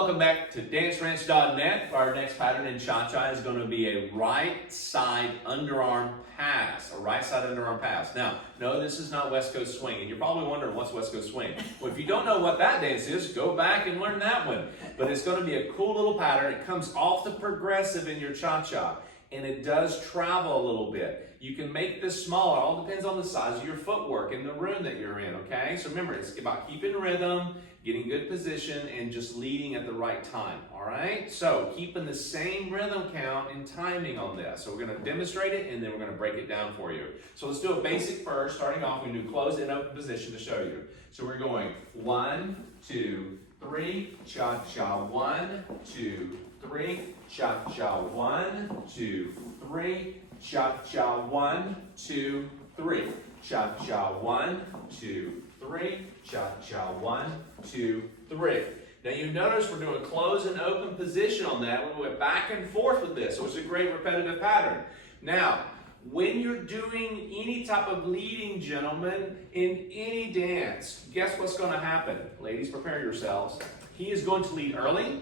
welcome back to DanceRanch.net. Our next pattern in Cha-Cha is going to be a right side underarm pass. A right side underarm pass. Now, no, this is not West Coast swing, and you're probably wondering what's West Coast swing. Well, if you don't know what that dance is, go back and learn that one. But it's going to be a cool little pattern. It comes off the progressive in your Cha-Cha, and it does travel a little bit. You can make this smaller. It all depends on the size of your footwork and the room that you're in, okay? So remember, it's about keeping rhythm, getting good position, and just leading at the right time, all right? So keeping the same rhythm count and timing on this. So we're gonna demonstrate it, and then we're gonna break it down for you. So let's do a basic first. Starting off, we're gonna do closed and open position to show you. So we're going 1, 2, 3, cha-cha, 1, 2, 3, cha-cha, 1, 2, 3, cha-cha, 1, 2, 3, cha-cha, 1, 2, 3, cha-cha, 1, 2, 3. Now you notice we're doing close and open position on that. We went back and forth with this, so it's a great repetitive pattern. Now, when you're doing any type of leading, gentlemen, in any dance, guess what's going to happen? Ladies, prepare yourselves. He is going to lead early.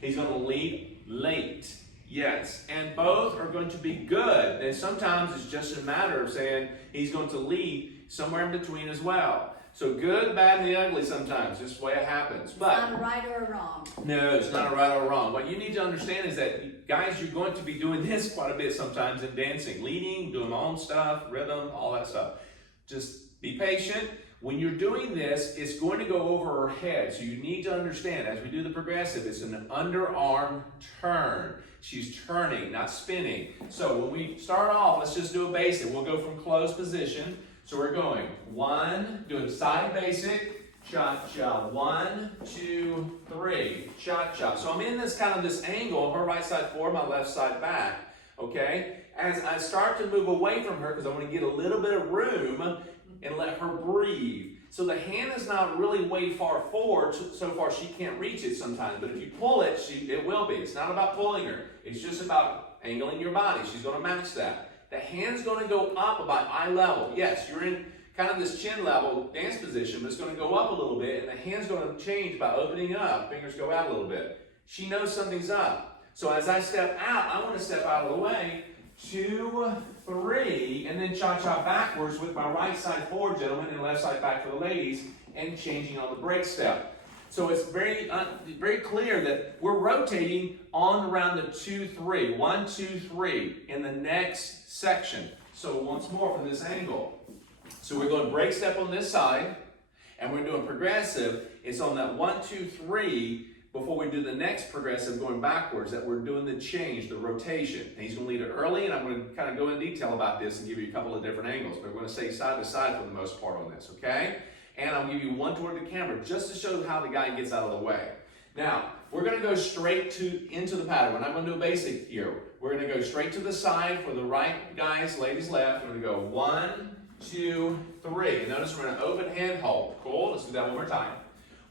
He's going to lead late. Yes, and both are going to be good. And sometimes it's just a matter of saying he's going to lead somewhere in between as well. So good, bad, and the ugly sometimes. Just the way it happens. But it's not a right or a wrong. No, it's not a right or a wrong. What you need to understand is that, guys, you're going to be doing this quite a bit sometimes in dancing. Leading, doing my own stuff, rhythm, all that stuff. Just be patient. When you're doing this, it's going to go over her head. So you need to understand, as we do the progressive, it's an underarm turn. She's turning, not spinning. So when we start off, let's just do a basic. We'll go from closed position. So we're going 1, doing side basic, cha-cha, 1, 2, 3, cha-cha. So I'm in this kind of this angle, her right side forward, my left side back, okay? As I start to move away from her, because I want to get a little bit of room and let her breathe. So the hand is not really way far forward, so far she can't reach it sometimes, but if you pull it, it will be. It's not about pulling her. It's just about angling your body. She's going to match that. The hand's going to go up about eye level. Yes, you're in kind of this chin level dance position, but it's going to go up a little bit, and the hand's going to change by opening up. Fingers go out a little bit. She knows something's up. So as I step out, I want to step out of the way. 2, 3, and then cha-cha backwards with my right side forward, gentlemen, and left side back for the ladies, and changing on the break step. So it's very clear that we're rotating on around the 2, 3. 1, 2, 3 in the next section. So once more from this angle. So we're going break step on this side, and we're doing progressive. It's on that 1, 2, 3 before we do the next progressive going backwards that we're doing the change, the rotation. And he's going to lead it early, and I'm going to kind of go in detail about this and give you a couple of different angles. But we're going to stay side to side for the most part on this, okay? And I'll give you one toward the camera just to show how the guy gets out of the way. Now, we're going to go straight into the pattern. We're not going to do a basic here. We're going to go straight to the side for the right guys, ladies left. We're going to go 1, 2, 3. And notice we're going to open hand hold. Cool. Let's do that one more time.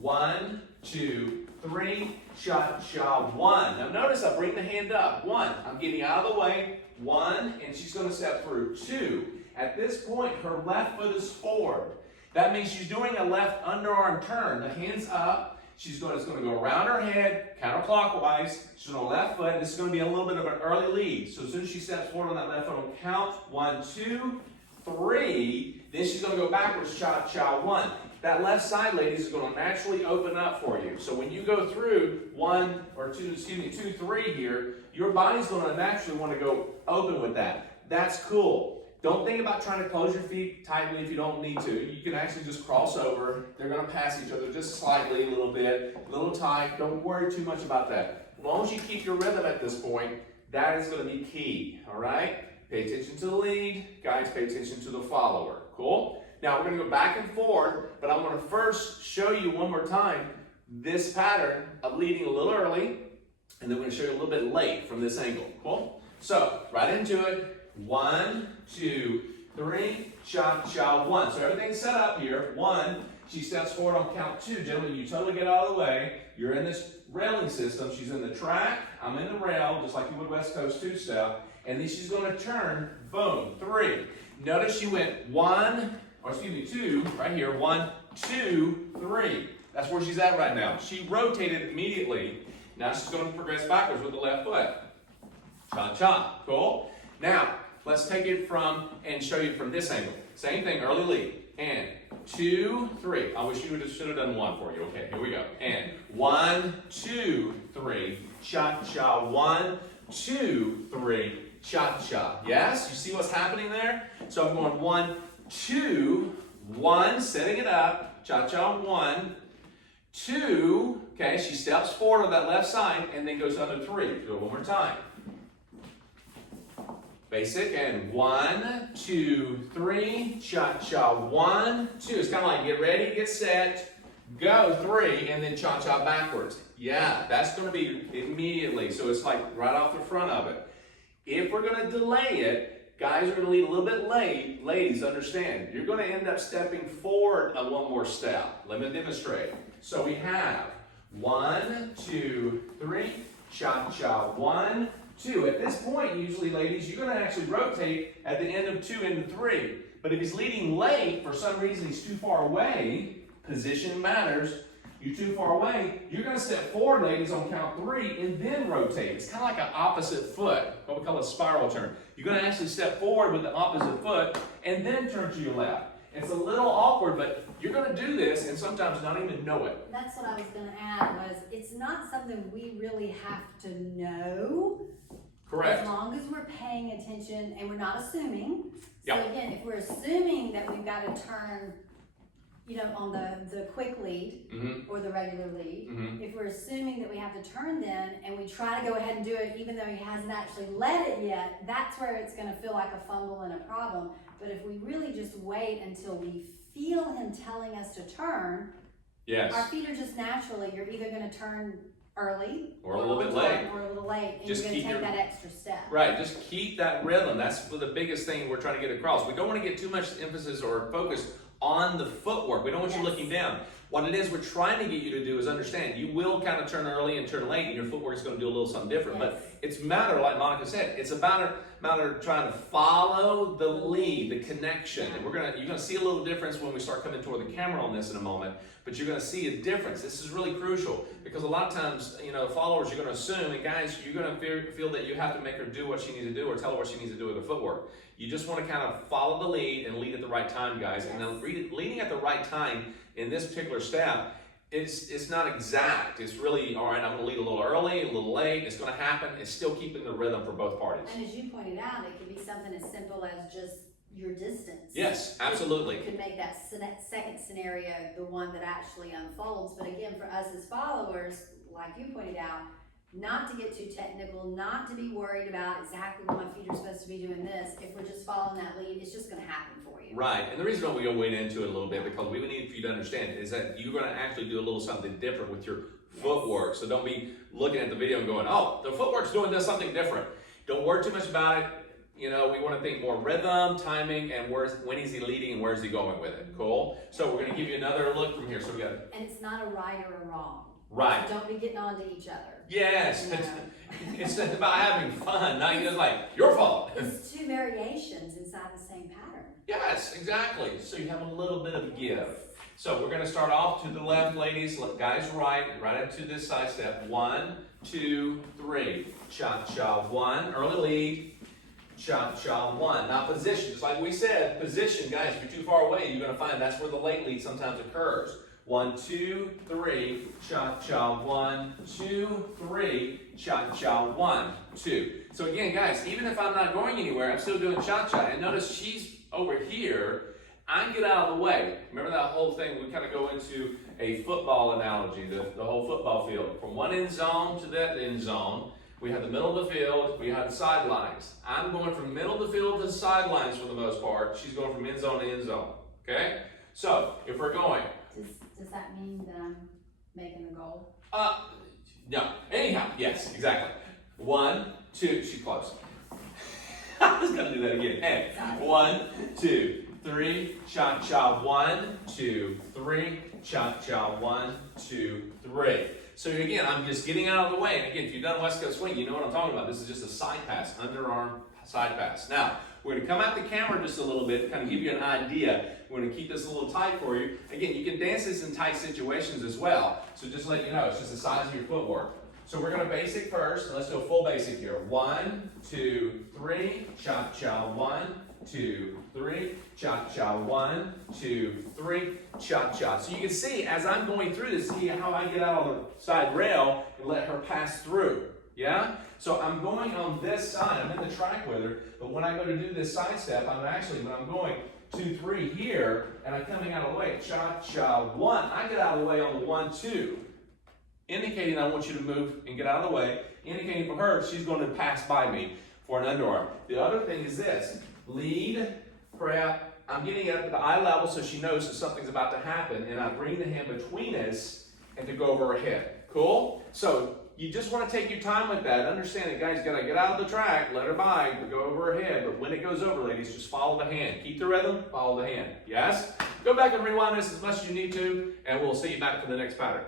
1, 2, 3, cha-cha, 1. Now notice I bring the hand up. 1. I'm getting out of the way. 1, and she's going to step through. 2. At this point, her left foot is forward. That means she's doing a left underarm turn. The hand's up. It's going to go around her head, counterclockwise. She's on the left foot. This is going to be a little bit of an early lead. So as soon as she steps forward on that left foot, on count 1, 2, 3. Then she's going to go backwards, cha-cha, 1. That left side, ladies, is going to naturally open up for you. So when you go through 2, 3 here, your body's going to naturally want to go open with that. That's cool. Don't think about trying to close your feet tightly if you don't need to. You can actually just cross over. They're going to pass each other just slightly, a little bit, a little tight. Don't worry too much about that. As long as you keep your rhythm at this point, that is going to be key, all right? Pay attention to the lead. Guys, pay attention to the follower. Cool? Now, we're going to go back and forth, but I'm going to first show you one more time this pattern of leading a little early, and then we're going to show you a little bit late from this angle. Cool? So, right into it. 1, 2, 3, cha-cha, 1. So everything's set up here. 1, she steps forward on count 2. Gentlemen, you totally get out of the way. You're in this railing system. She's in the track. I'm in the rail, just like you would West Coast 2-step. And then she's going to turn, boom, 3. Notice she went 2, right here. 1, 2, 3. That's where she's at right now. She rotated immediately. Now she's going to progress backwards with the left foot. Cha-cha. Cool? Now, let's take it from and show you from this angle. Same thing, early lead. And 2, 3. I wish you should have done 1 for you. Okay, here we go. And 1, 2, 3. Cha-cha. 1, 2, 3. Cha-cha. Yes? You see what's happening there? So I'm going 1, 2, 1, setting it up. Cha-cha. 1, 2. Okay, she steps forward on that left side and then goes under 3. Do it one more time. Basic, and 1, 2, 3, cha-cha, 1, 2. It's kind of like get ready, get set, go, 3, and then cha-cha backwards. Yeah, that's going to be immediately, so it's like right off the front of it. If we're going to delay it, guys are going to lead a little bit late. Ladies, understand, you're going to end up stepping forward one more step. Let me demonstrate. So we have 1, 2, 3, cha-cha, 1, 2. At this point, usually, ladies, you're going to actually rotate at the end of 2 into 3. But if he's leading late, for some reason he's too far away, position matters, you're too far away, you're going to step forward, ladies, on count 3 and then rotate. It's kind of like an opposite foot, what we call a spiral turn. You're going to actually step forward with the opposite foot and then turn to your left. It's a little awkward, but you're going to do this and sometimes not even know it. That's what I was going to add, was it's not something we really have to know. Correct. As long as we're paying attention and we're not assuming. So Yep. again, if we're assuming that we've got to turn, you know, on the quick lead or the regular lead, if we're assuming that we have to turn then and we try to go ahead and do it even though he hasn't actually led it yet, that's where it's going to feel like a fumble and a problem. But if we really just wait until we feel him telling us to turn, yes, our feet are just naturally, you're either going to turn early or a little bit late. Or a little late, and Just you're going to keep take your- that extra step. Right, just keep that rhythm. That's the biggest thing we're trying to get across. We don't want to get too much emphasis or focus on the footwork. We don't want you looking down. What it is we're trying to get you to do is understand you will kind of turn early and turn late, and your footwork is going to do a little something different. But it's a matter, like Monica said, it's about a matter of trying to follow the lead, the connection. And you're gonna see a little difference when we start coming toward the camera on this in a moment. But you're going to see a difference. This is really crucial because a lot of times, you know, followers, you're going to assume, and guys, you're going to feel that you have to make her do what she needs to do or tell her what she needs to do with her footwork. You just want to kind of follow the lead and lead at the right time, guys. And then leading at the right time in this particular step, it's not exact. It's really, all right, I'm going to lead a little early, a little late. It's going to happen. It's still keeping the rhythm for both parties. And as you pointed out, it could be something as simple as just your distance. Yes, absolutely. You could make that second scenario the one that actually unfolds. But again, for us as followers, like you pointed out, not to get too technical, not to be worried about exactly when my feet are supposed to be doing this. If we're just following that lead, it's just going to happen for you. Right, and the reason why we go wade into it a little bit, because we need for you to understand, is that you're going to actually do a little something different with your footwork. So don't be looking at the video and going, oh, the footwork's doing this something different. Don't worry too much about it. You know, we want to think more rhythm, timing, and when is he leading and where's he going with it. Cool? So we're going to give you another look from here. So we got. And it's not a right or a wrong. Right. So don't be getting on to each other. Yes. You know? It's about having fun. Not just like, your fault. It's two variations inside the same pattern. Yes, exactly. So you have a little bit of a give. So we're going to start off to the left, ladies. Guys, right up to this side step. 1, 2, 3. Cha-cha. 1. Early lead. Cha-cha. 1. Now position, just like we said, position, guys, if you're too far away, you're going to find that's where the late lead sometimes occurs. 1, 2, 3, cha-cha. 1, 2, 3, cha-cha. 1, 2. So again, guys, even if I'm not going anywhere, I'm still doing cha-cha. And notice she's over here. I get out of the way. Remember that whole thing? We kind of go into a football analogy, the whole football field. From one end zone to that end zone. We have the middle of the field, we have the sidelines. I'm going from middle of the field to the sidelines for the most part. She's going from end zone to end zone, okay? So, if we're going. Does that mean that I'm making the goal? No. Anyhow, yes, exactly. 1, 2, she's close. I was gonna do that again. Hey, 1, 2, 3, cha-cha. 1, 2, 3, cha-cha. 1, 2, 3. So again, I'm just getting out of the way. And again, if you've done West Coast Swing, you know what I'm talking about. This is just a side pass, underarm side pass. Now, we're going to come out the camera just a little bit, kind of give you an idea. We're going to keep this a little tight for you. Again, you can dance this in tight situations as well. So just to let you know, it's just the size of your footwork. So we're going to basic first, and let's do a full basic here. 1, 2, 3, cha-cha, 1, 2, 3, cha-cha, 1, 2, 3, cha-cha. So you can see, as I'm going through this, see how I get out on the side rail and let her pass through. Yeah? So I'm going on this side, I'm in the track with her, but when I go to do this side step, I'm actually, when I'm going 2, 3 here, and I'm coming out of the way, cha-cha, 1, I get out of the way on the 1, 2. Indicating I want you to move and get out of the way, indicating for her she's going to pass by me for an underarm. The other thing is this, lead, prep, I'm getting it up at the eye level so she knows that something's about to happen, and I bring the hand between us and to go over her head. Cool? So you just want to take your time with that. Understand that, guys, you got to get out of the track, let her by, but go over her head. But when it goes over, ladies, just follow the hand. Keep the rhythm, follow the hand. Yes? Go back and rewind this as much as you need to, and we'll see you back for the next pattern.